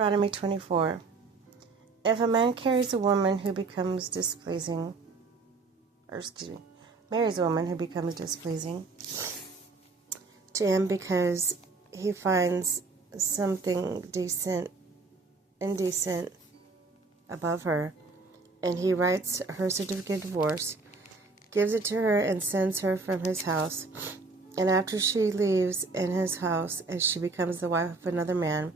Deuteronomy 24. If a man marries a woman who becomes displeasing to him because he finds something indecent above her, and he writes her certificate of divorce, gives it to her, and sends her from his house, and after she leaves in his house, and she becomes the wife of another man,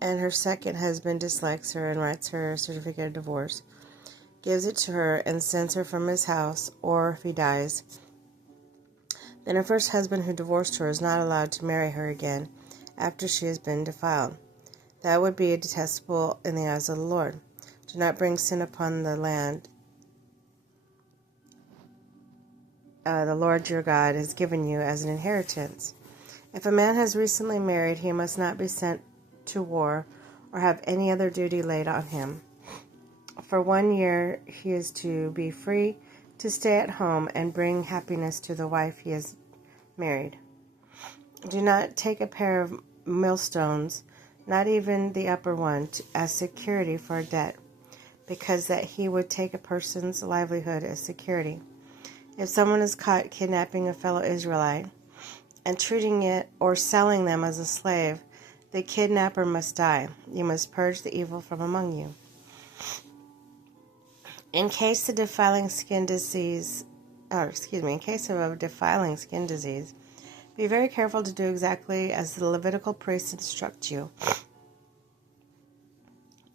and her second husband dislikes her and writes her a certificate of divorce, gives it to her, and sends her from his house, or if he dies, then her first husband who divorced her is not allowed to marry her again after she has been defiled. That would be detestable in the eyes of the Lord. Do not bring sin upon the land the Lord your God has given you as an inheritance. If a man has recently married, he must not be sent to war or have any other duty laid on him. For 1 year he is to be free to stay at home and bring happiness to the wife he has married. Do not take a pair of millstones, not even the upper one, as security for a debt, because that he would take a person's livelihood as security. If someone is caught kidnapping a fellow Israelite and treating it or selling them as a slave, the kidnapper must die. You must purge the evil from among you. In case of a defiling skin disease, be very careful to do exactly as the Levitical priests instruct you.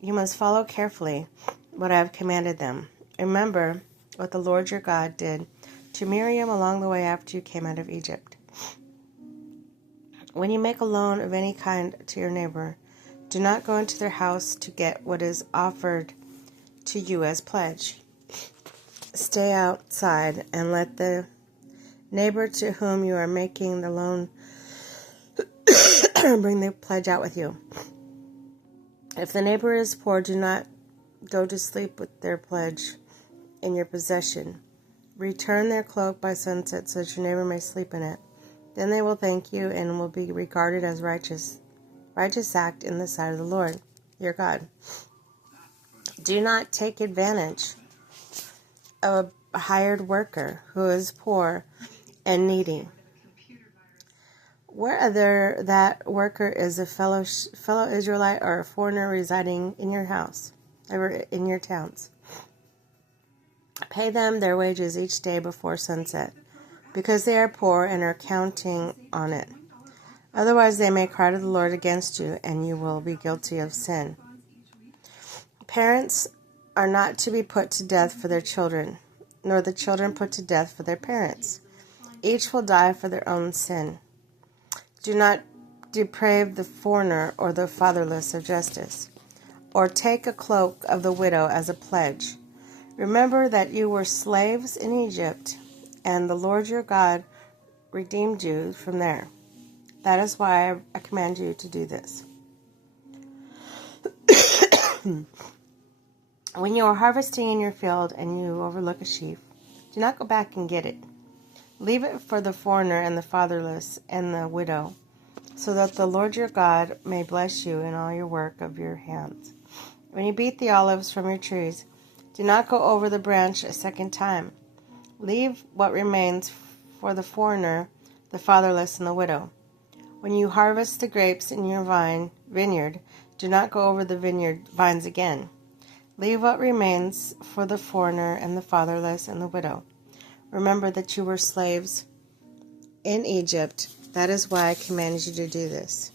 You must follow carefully what I have commanded them. Remember what the Lord your God did to Miriam along the way after you came out of Egypt. When you make a loan of any kind to your neighbor, do not go into their house to get what is offered to you as pledge. Stay outside and let the neighbor to whom you are making the loan bring the pledge out with you. If the neighbor is poor, do not go to sleep with their pledge in your possession. Return their cloak by sunset so that your neighbor may sleep in it. Then they will thank you and will be regarded as righteous act in the sight of the Lord, your God. Do not take advantage of a hired worker who is poor and needy, whether that worker is a fellow Israelite or a foreigner residing in your house or in your towns. Pay them their wages each day before sunset, because they are poor and are counting on it. Otherwise they may cry to the Lord against you, and you will be guilty of sin. Parents are not to be put to death for their children, nor the children put to death for their parents. Each will die for their own sin. Do not deprave the foreigner or the fatherless of justice, or take a cloak of the widow as a pledge. Remember that you were slaves in Egypt, and the Lord your God redeemed you from there. That is why I command you to do this. When you are harvesting in your field and you overlook a sheaf, do not go back and get it. Leave it for the foreigner and the fatherless and the widow, so that the Lord your God may bless you in all your work of your hands. When you beat the olives from your trees, do not go over the branch a second time. Leave what remains for the foreigner, the fatherless, and the widow. When you harvest the grapes in your vineyard, do not go over the vineyard vines again. Leave what remains for the foreigner and the fatherless and the widow. Remember that you were slaves in Egypt. That is why I commanded you to do this.